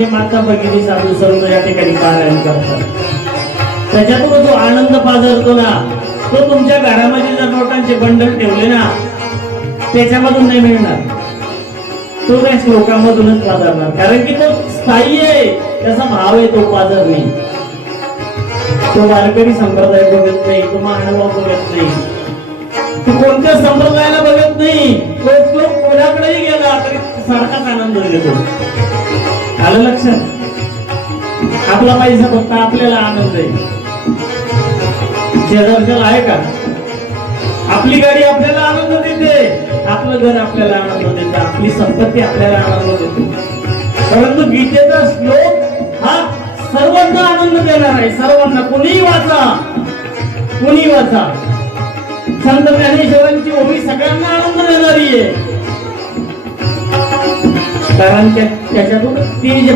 माता भगिनी साधू सर्व या ठिकाणी पारायण करतात. त्याच्यातून जो आनंद पाजरतो ना, तो तुमच्या घरामध्ये जर नोटांचे बंडल ठेवले ना, त्याच्यामधून नाही मिळणार. तो त्या श्लोकामधूनच पाजरणार, कारण की तो स्थायी आहे, त्याचा भाव आहे, तो पाजरणे. तो वारकरी संप्रदाय बघत नाही, तो मानव बघत नाही, तो कोणत्या संप्रदायाला बघत नाही. तो श्लोक कोणाकडेही गेला तरी सारखाच आनंद देतो. आलं लक्षात? आपला पैसा फक्त आपल्याला आनंद आहे, शेजारच्याला आहे का? आपली गाडी आपल्याला आनंद देते, आपलं घर आपल्याला आनंद देतं, आपली संपत्ती आपल्याला आनंद देते. परंतु गीतेचा श्लोक हा सर्वांना आनंद देणार आहे. सर्वांना, कुणीही वाचा, कुणीही वाचा. संत ज्ञानेश्वरांची ओवी सगळ्यांना आनंद देणारी आहे, कारण त्याच्यातून ती जे